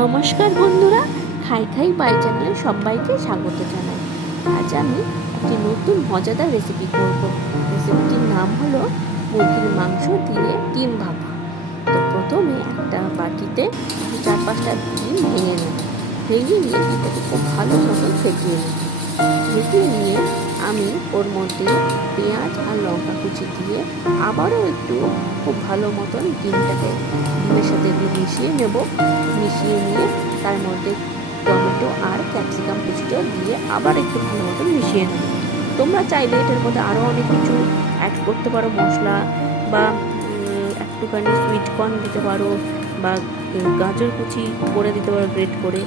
নমস্কার বন্ধুরা, খাই খাই বাই চ্যানেলে সবাইকে স্বাগত জানাই। আজ আমি একটি নতুন মজাদার রেসিপি করব। রেসিপিটির নাম হলো মুরগির মাংস দিয়ে ডিম ভাপা। তো প্রথমে একটা বাটিতে 4-5টা ডিম ভেঙে নিয়ে এটাকে খুব ভালো মতন ফেটিয়ে নেব। ফেটিয়ে নিয়ে আমি ওর মধ্যে পেঁয়াজ আর লঙ্কা কুচি দিয়ে আবারও একটু খুব ভালো মতন ডিমের সাথে এগুলো মিশিয়ে নেব। মিশিয়ে নিয়ে তার মধ্যে টমেটো আর ক্যাপসিকাম কুচিটা দিয়ে আবার একটু ভালো মতন মিশিয়ে নেব। তোমরা চাইলে এটার মধ্যে আরও অনেক কিছু অ্যাড করতে পারো, মশলা বা একটুখানি সুইট কর্ন দিতে পারো বা গাজর কুচি করে দিতে পারো গ্রেট করে।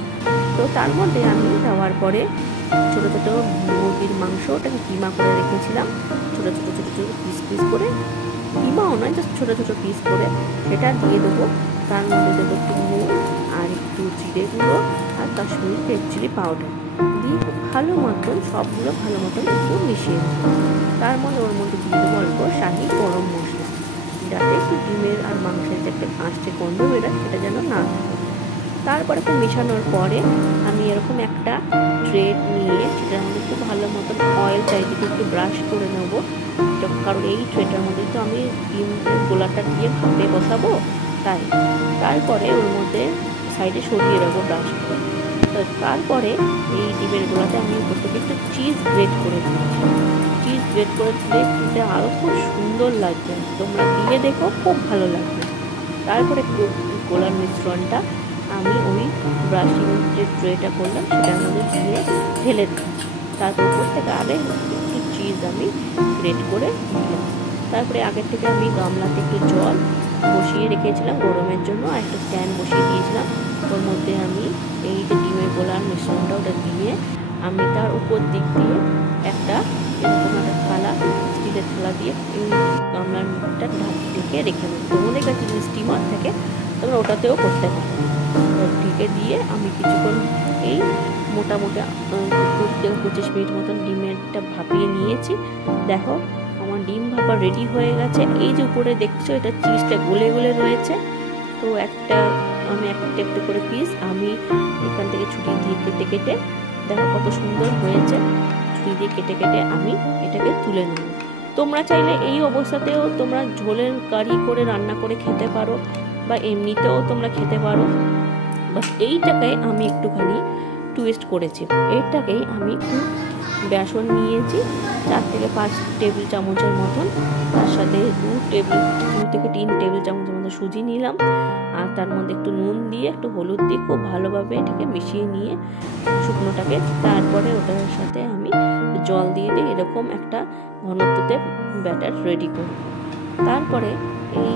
তো তার মধ্যে আমি দেওয়ার পরে ছোটো ছোটো মুরগির মাংস ওটাকে কিমা করে রেখেছিলাম, ছোটো ছোটো ছোটো ছোটো পিস করে, কিমাও নয় জাস্ট ছোটো ছোটো পিস করে সেটা দিয়ে দেবো। তার মধ্যে দেবো একটু নুন আর একটু জিরে গুঁড়ো আর কাশ্মীরি রেড চিলি পাউডার দিয়ে ভালো মতন সবগুলো ভালো মতন একটু মিশিয়ে দেবো। তার মধ্যে ওর মধ্যে দিয়ে দেবো অল্প শাহি গরম মশলা, যাতে একটু ডিমের আর মাংসের যে একটা আঁচটে গন্ধ বেরোয় সেটা যেন না থাকে। তারপরে একটু মেশানোর পরে আমি এরকম একটা ট্রে নিয়ে সেটার মধ্যে একটু ভালো মতন অয়েল চারিদিকে একটু ব্রাশ করে নেবো, কারণ এই ট্রেটার মধ্যে তো আমি ডিমের গোলাটা দিয়ে ভাপে বসাবো, তাই। তারপরে ওর মধ্যে সাইডে সরিয়ে রাখবো ব্রাশ করে। তো তারপরে এই ডিমের গোলাতে আমি উপর থেকে একটু চিজ গ্রেট করে দিয়েছি। চিজ গ্রেট করে দিলে খেতে আরও খুব সুন্দর লাগবে, তোমরা দিয়ে দেখো, খুব ভালো লাগবে। তারপরে গোলার মিশ্রণটা আমি ওই ব্রাশিং যে ট্রেটা করলাম সেটার মধ্যে দিয়ে ঢেলে দিই। তারপর উপর থেকে আগে একটু চিজ আমি গ্রেট করে দিলাম। তারপরে আগের থেকে আমি গামলাতে একটু জল বসিয়ে রেখেছিলাম গরমের জন্য, আর একটা স্ট্যান্ড বসিয়ে দিয়েছিলাম। ওর মধ্যে আমি এই যে ডিমের গোলার মিশ্রণটা ওটা দিয়ে আমি তার উপর দিক দিয়ে একটা এরকম একটা থালা, স্টিলের থালা দিয়ে এই গামলার মুখটা ঢেকে রেখে দেবো। তোমাদের কাছে যদি স্টিমার থাকে তোমরা ওটাতেও করতে পারো। ঢেকে দিয়ে আমি কিছুক্ষণ এই মোটামুটি 20-25 মিনিট মতন ডিমেরটা ভাপিয়ে নিয়েছি। দেখো আমার ডিম ভাপা রেডি হয়ে গেছে। এই যে উপরে দেখছো এটা চিজটা গলে গলে রয়েছে। তো আমি একটা একটু করে পিস আমি এখান থেকে ছুরি দিয়ে কেটে দেখো কত সুন্দর হয়েছে। ছুরি দিয়ে কেটে আমি এটাকে তুলে নেব। তোমরা চাইলে এই অবস্থাতেও তোমরা ঝোলের কারি করে রান্না করে খেতে পারো বা এমনিতেও তোমরা খেতে পারো। বাট এইটাকে আমি একটুখানি টুইস্ট করেছি। এইটাকেই আমি একটু বেসন নিয়েছি 4 থেকে 5 টেবিল চামচের মতন, তার সাথে 2 থেকে 3 টেবিল চামচের মতো সুজি নিলাম, আর তার মধ্যে একটু নুন দিয়ে একটু হলুদ দিয়ে খুব ভালোভাবে এটাকে মিশিয়ে নিয়ে শুকনোটাকে, তারপরে ওটার সাথে আমি জল দিয়ে এরকম একটা ঘনত্বতে ব্যাটার রেডি করি। তারপরে এই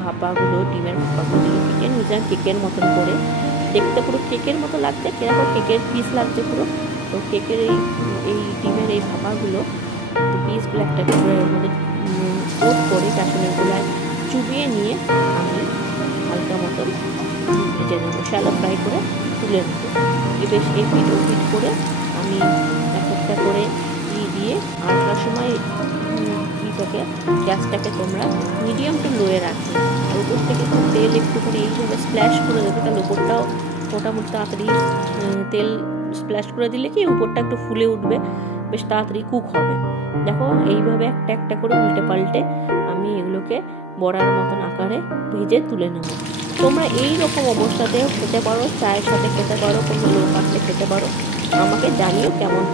ভাপাগুলো, ডিমের ভাপাগুলো কেটে নিলাম কেকের মতন করে। দেখতে পুরো কেকের মতো লাগছে, কিরকম কেকের পিস লাগছে পুরো। তো কেকের এই ডিমের এই ভাপাগুলো পিসগুলো একটা করে এর মধ্যে কোট করে বেসনের গোলায় চুবিয়ে নিয়ে আমি হালকা মতন ভেজে নেবো, শ্যালো ফ্রাই করে তুলে নেবো। বেশ এই পিট করে আমি একটা করে দিয়ে আটার সময় গ্যাসটাকে তোমরা মিডিয়াম টু লোয়ে রাখবে। আর উপর থেকে একটু তেল একটুখানি এইভাবে স্প্ল্যাশ করে দেবে, তাহলে উপরটাও মোটামুটি তাড়াতাড়ি তেল স্প্ল্যাশ করে দিলে কি উপরটা একটু ফুলে উঠবে, বেশ তাড়াতাড়ি কুক হবে। দেখো এইভাবে একটা একটা করে উল্টে পাল্টে আমি এগুলোকে বড়ার মতন আকারে ভেজে তুলে নেব। তোমরা এই রকম অবস্থাতেও খেতে পারো, চায়ের সাথে খেতে পারো, কোনো লোক আসলে খেতে পারো। আমাকে জানিও কেমন